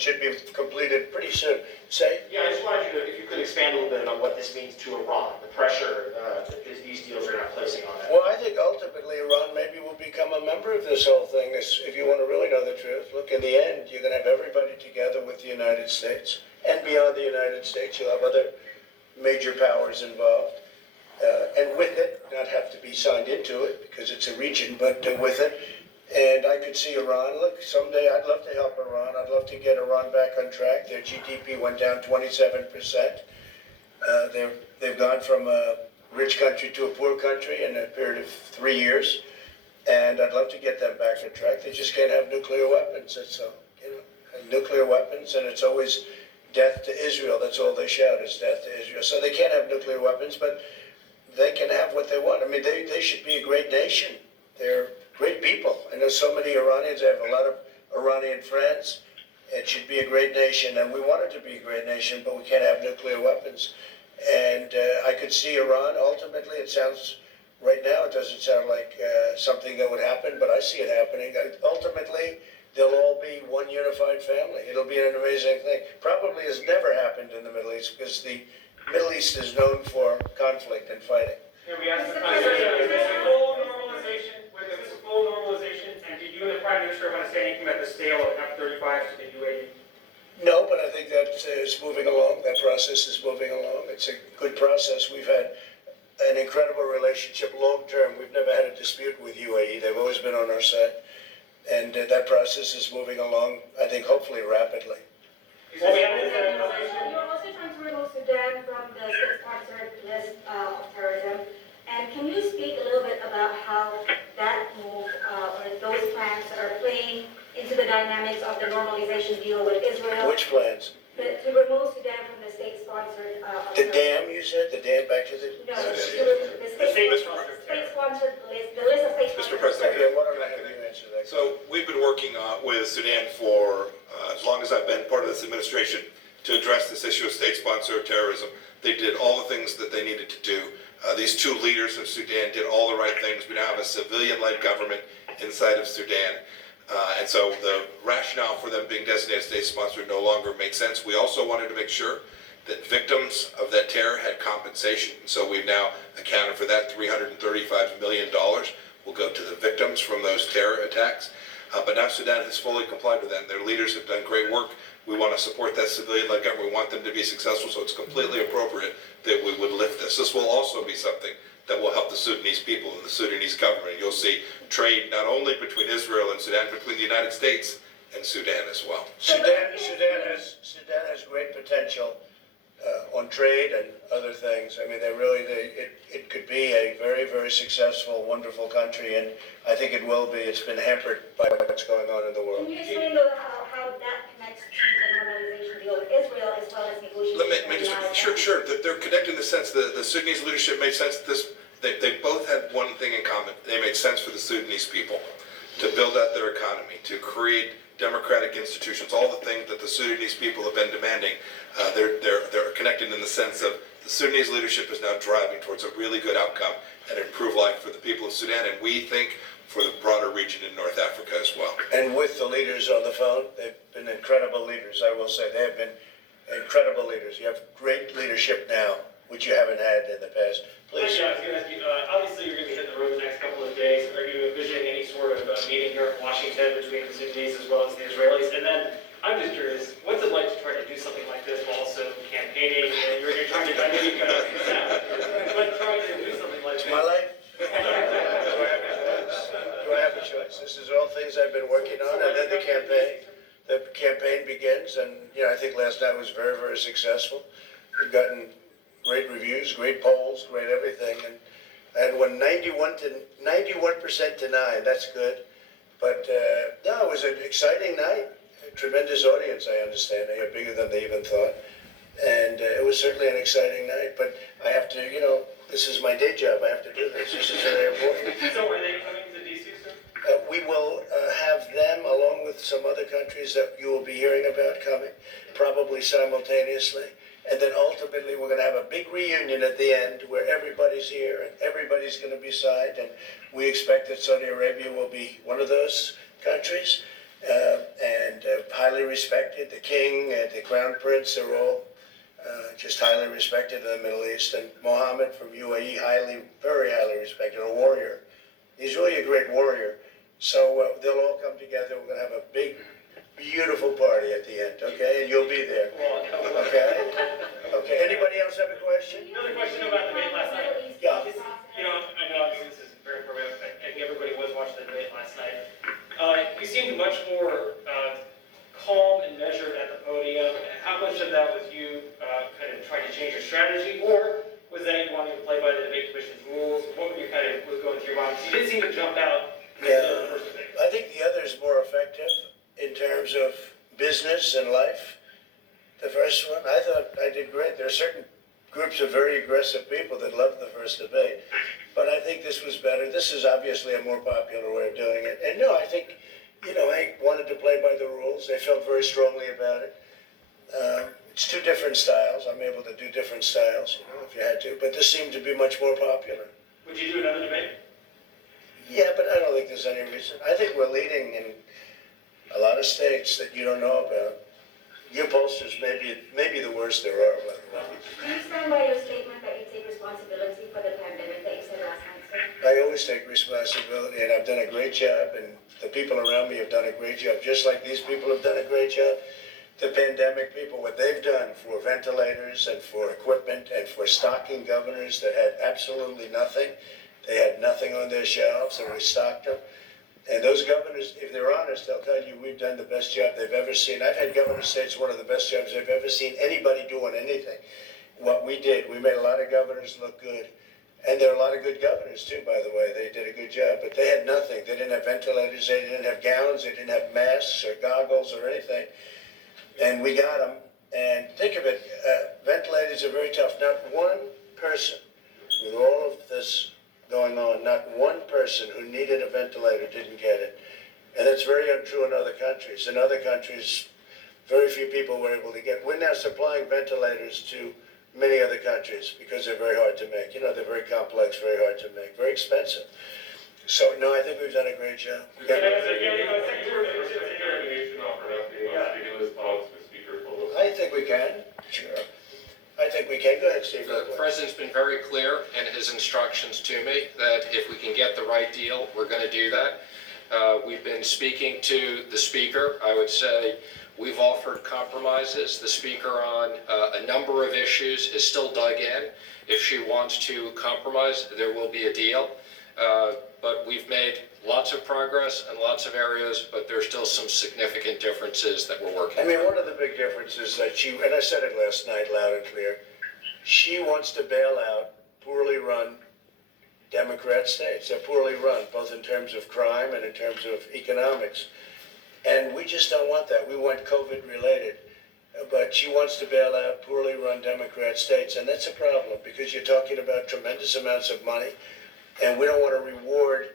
it should be completed pretty soon. Say? Yeah, I just wanted you to, if you could expand a little bit on what this means to Iran, the pressure that these deals are now placing on it. Well, I think ultimately Iran maybe will become a member of this whole thing, if you want to really know the truth. Look, in the end, you're going to have everybody together with the United States. And beyond the United States, you'll have other major powers involved. And with it, not have to be signed into it because it's a region, but with it. And I could see Iran. Look, someday I'd love to help Iran. I'd love to get Iran back on track. Their GDP went down 27%. They've gone from a rich country to a poor country in a period of 3 years. And I'd love to get them back on track. They just can't have nuclear weapons. It's nuclear weapons, and it's always death to Israel. That's all they shout is death to Israel. So they can't have nuclear weapons, but they can have what they want. I mean, they should be a great nation. They're great people. I know so many Iranians. I have a lot of Iranian friends. It should be a great nation, and we want it to be a great nation, but we can't have nuclear weapons. And I could see Iran, ultimately, it sounds, right now, it doesn't sound like something that would happen, but I see it happening. Ultimately, they'll all be one unified family. It'll be an amazing thing. Probably has never happened in the Middle East, because the Middle East is known for conflict and fighting. Can we ask the President, is this a full normalization? Is this a full normalization? And did you and the Prime Minister want to say anything about the sale of F-35s to the UAE? No, but I think that is moving along. That process is moving along. It's a good process. We've had an incredible relationship long term. We've never had a dispute with UAE. They've always been on our side. And that process is moving along, I think, hopefully rapidly. Well, we have You're also trying to remove Sudan from the state-sponsored list of terrorism. And can you speak a little bit about how that move or those plans are playing into the dynamics of the normalization deal with Israel? Which plans? To remove Sudan from the state-sponsored The dam, you said? The dam back to the... No, the state-sponsored list, the list of state-sponsored... Mr. President. Okay, why don't I have you answer that? So we've been working with Sudan for as long as I've been part of this administration to address this issue of state-sponsored terrorism. They did all the things that they needed to do. These two leaders of Sudan did all the right things. We now have a civilian-led government inside of Sudan. And so the rationale for them being designated state-sponsored no longer made sense. We also wanted to make sure that victims of that terror had compensation. So we've now accounted for that. $335 million will go to the victims from those terror attacks. But now Sudan has fully complied with that. Their leaders have done great work. We want to support that civilian-led government. We want them to be successful, so it's completely appropriate that we would lift this. This will also be something that will help the Sudanese people and the Sudanese government. You'll see trade not only between Israel and Sudan, but between the United States and Sudan as well. Sudan has great potential on trade and other things. I mean, it could be a very, very successful, wonderful country, and I think it will be. It's been hampered by what's going on in the world. Can you explain, though, how that connects to the normalization deal with Israel as well as negotiations? Sure. They're connected in the sense that the Sudanese leadership made sense that they both had one thing in common. They made sense for the Sudanese people to build out their economy, to create democratic institutions, all the things that the Sudanese people have been demanding. They're connected in the sense of the Sudanese leadership is now driving towards a really good outcome and improved life for the people of Sudan, and we think for the broader region in North Africa as well. And with the leaders on the phone, they've been incredible leaders, I will say. They have been incredible leaders. You have great leadership now, which you haven't had in the past. Please. Yeah, I was going to ask you, obviously you're going to be hitting the road the next couple of days. Are you envisioning any sort of meeting here in Washington between the Sudanese as well as the Israelis? And then, I'm just curious, what's it like to try to do something like this while also campaigning? And you're trying to, I know you've got but trying to do something like this. My life. Do I have a choice? This is all things I've been working on, and then the campaign begins, and I think last night was very, very successful. We've gotten great reviews, great polls, great everything, and when 91% to 9, that's good. But no, it was an exciting night. A tremendous audience, I understand. They are bigger than they even thought, and it was certainly an exciting night. But I have to, this is my day job. I have to do this. This is very important. So are they coming to DC soon? We will have them, along with some other countries that you will be hearing about coming, probably simultaneously. And then ultimately we're going to have a big reunion at the end where everybody's here and everybody's going to be signed. And we expect that Saudi Arabia will be one of those countries. and highly respected. The king and the crown prince are all just highly respected in the Middle East. And Mohammed from UAE, very highly respected, a warrior. He's really a great warrior. So they'll all come together. We're going to have a big, beautiful party at the end, okay? And you'll be there, okay? Okay, anybody else have a question? Another question about the debate last night. Yeah. You know, I know obviously this is very informative. I think everybody was watching the debate last night. You seemed much more calm and measured at the podium. How much of that was you kind of trying to change your strategy, or was that you wanting to play by the debate commission's rules? What were you kind of was going through your mind? 'Cause you did seem to jump out. Yeah, I think the other is more effective in terms of business and life. The first one, I thought I did great. There are certain groups of very aggressive people that loved the first debate, but I think this was better. This is obviously a more popular way of doing it. And no, I think, I wanted to play by the rules. They felt very strongly about it. It's two different styles. I'm able to do different styles, if you had to, but this seemed to be much more popular. Would you do another debate? Yeah, but I don't think there's any reason. I think we're leading in a lot of states that you don't know about. Your pollsters may be the worst there are, by the way. Do you stand by your statement that you take responsibility for the pandemic that you said last night, sir? I always take responsibility, and I've done a great job, and the people around me have done a great job, just like these people have done a great job. The pandemic people, what they've done for ventilators and for equipment and for stocking governors that had absolutely nothing. They had nothing on their shelves, and we stocked them. And those governors, if they're honest, they'll tell you we've done the best job they've ever seen. I've had governor states one of the best jobs they've ever seen anybody doing anything. What we did, we made a lot of governors look good. And there are a lot of good governors too, by the way. They did a good job, but they had nothing. They didn't have ventilators, they didn't have gowns, they didn't have masks or goggles or anything. And we got them. And think of it, ventilators are very tough. Not one person with all of this going on, not one person who needed a ventilator didn't get it. And that's very untrue in other countries. In other countries, very few people were able to get. We're now supplying ventilators to many other countries because they're very hard to make. They're very complex, very hard to make, very expensive. So, no, I think we've done a great job. Yeah. I think we can, sure. I think we can. Go ahead, Steve. The president's been very clear in his instructions to me that if we can get the right deal, we're going to do that. We've been speaking to the speaker. I would say we've offered compromises. The speaker on a number of issues is still dug in. If she wants to compromise, there will be a deal. But we've made lots of progress in lots of areas, but there's still some significant differences that we're working I mean, through. one of the big differences that and I said it last night loud and clear, she wants to bail out poorly run Democrat states. They're poorly run, both in terms of crime and in terms of economics. And we just don't want that. We want COVID related. But she wants to bail out poorly run Democrat states. And that's a problem because you're talking about tremendous amounts of money. And we don't want to reward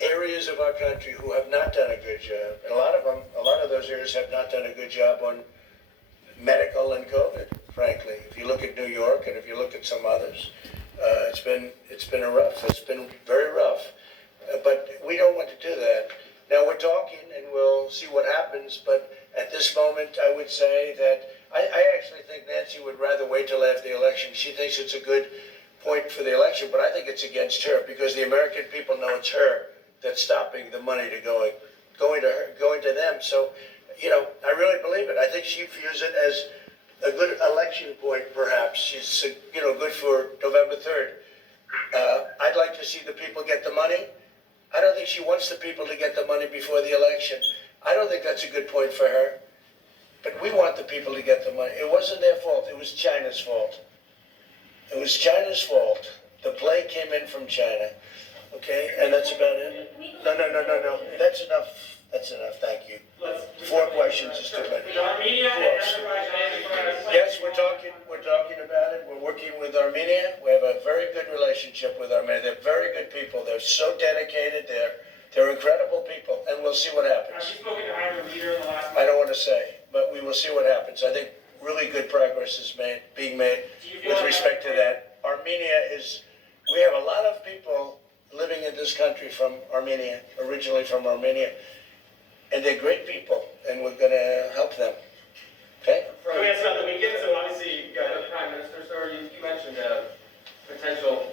areas of our country who have not done a good job. And a lot of those areas have not done a good job on medical and COVID, frankly. If you look at New York and if you look at some others, it's been very rough. But we don't want to do that. Now we're talking and we'll see what happens, but at this moment I would say that I actually think Nancy would rather wait till after the election. She thinks it's a good point for the election, but I think it's against her because the American people know it's her that's stopping the money to going to them. So, I really believe it. I think she views it as a good election point, perhaps. She's, good for November 3rd. I'd like to see the people get the money. I don't think she wants the people to get the money before the election. I don't think that's a good point for her. But we want the people to get the money. It wasn't their fault. It was China's fault. It was China's fault. The plague came in from China. Okay? And that's about it. No. That's enough. That's enough. Thank you. 4 questions is too many. Armenia and Azerbaijan. Yes, we're talking about it. We're working with Armenia. We have a very good relationship with Armenia. They're very good people. They're so dedicated. They're incredible people. And we'll see what Have happens. you spoken to either leader in the last I don't want to say, but we will see what happens. I think really good progress is being made with respect to that. We have a lot of people living in this country from Armenia, originally from Armenia. and they're great people, and we're gonna help them. Okay? Can we ask about the weekend? So obviously, you got The Prime Minister, sir, you mentioned a potential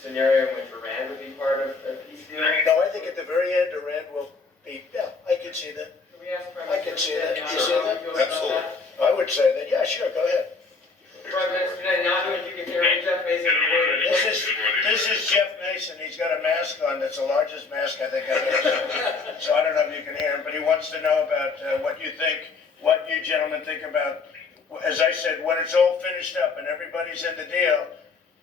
scenario in which Iran would be part of a peace deal. No, I think at the very end, Iran will be, yeah, I can see that. Can we ask Prime I Minister? can see that. Netanyahu You see how that? he feels about Absolutely. that? I would say that, yeah, sure, go ahead. Prime Minister Netanyahu, if you can hear me, Jeff Mason. This is Jeff Mason, he's got a mask on, that's the largest mask I think I've ever seen. So I don't know if you can hear him, but he wants to know about what you think, what you gentlemen think about, as I said, when it's all finished up and everybody's in the deal,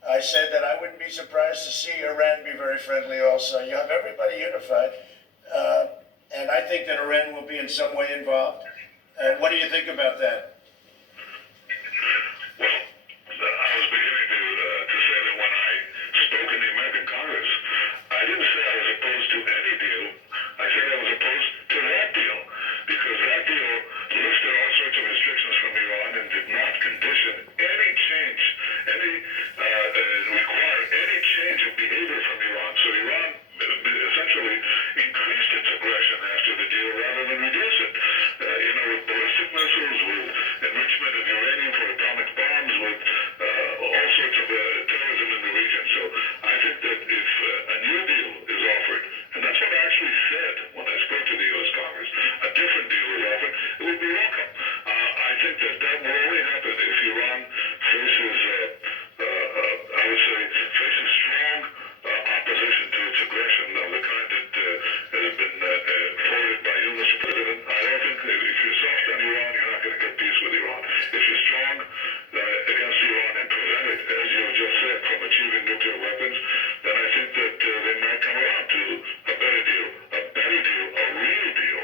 I said that I wouldn't be surprised to see Iran be very friendly also. You have everybody unified, and I think that Iran will be in some way involved. What do you think about that? Well, I was beginning to say that when I spoke in the American Congress, I didn't say I was opposed to any deal. I said I was opposed to that deal, because that deal listed all sorts of restrictions from Iran and did not condition any change, require any change of behavior from Iran. So Iran essentially increased its aggression after the deal rather than reduce it. With ballistic missiles, with enrichment of uranium for atomic bombs, with all sorts of terrorism in the region. So I think that if a new deal is offered, and that's what I actually said when I spoke to the U.S. Congress, a different deal is offered, it would be welcome. I think that will only happen if Iran faces, I would say, faces strong opposition to its aggression of the kind that has been forwarded by you, Mr. President. I don't think that if you're soft on Iran, you're not going to get peace with Iran. If you're strong against Iran and prevent it, as you just said, from achieving nuclear weapons, then I think that they might come around to a better deal, a real deal.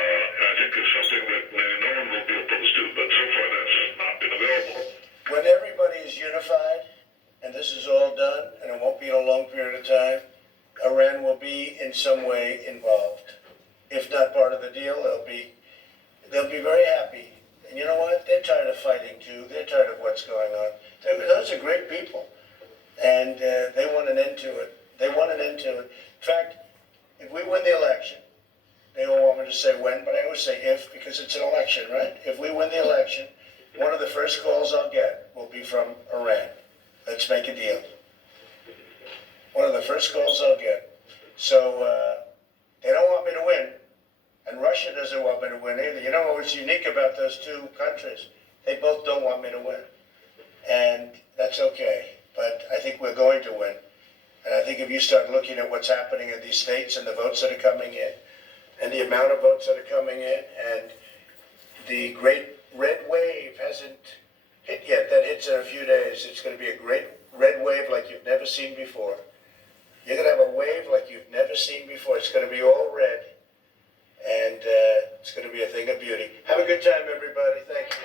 I think it's something that no one will be opposed to, but so far that's not been available. When everybody is unified, and this is all done, and it won't be in a long period of time, Iran will be in some way involved. If not part of the deal, they'll be very happy. And you know what? They're tired of fighting too. They're tired of what's going on. Those are great people, and they want an end to it. They want an end to it. In fact, if we win the election, they don't want me to say when, but I always say if, because it's an election, right? If we win the election, one of the first calls I'll get will be from Iran. Let's make a deal. One of the first calls I'll get. So they don't want me to win, and Russia doesn't want me to win either. You know what's unique about those two countries? They both don't want me to win, and that's okay. But I think we're going to win, and I think if you start looking at what's happening in these states and the votes that are coming in, and the amount of votes that are coming in, and the great red wave hasn't hit yet. That hits in a few days. It's going to be a great red wave like you've never seen before. You're going to have a wave like you've never seen before. It's going to be all red, and it's going to be a thing of beauty. Have a good time, everybody. Thank you.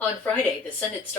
On Friday, the Senate started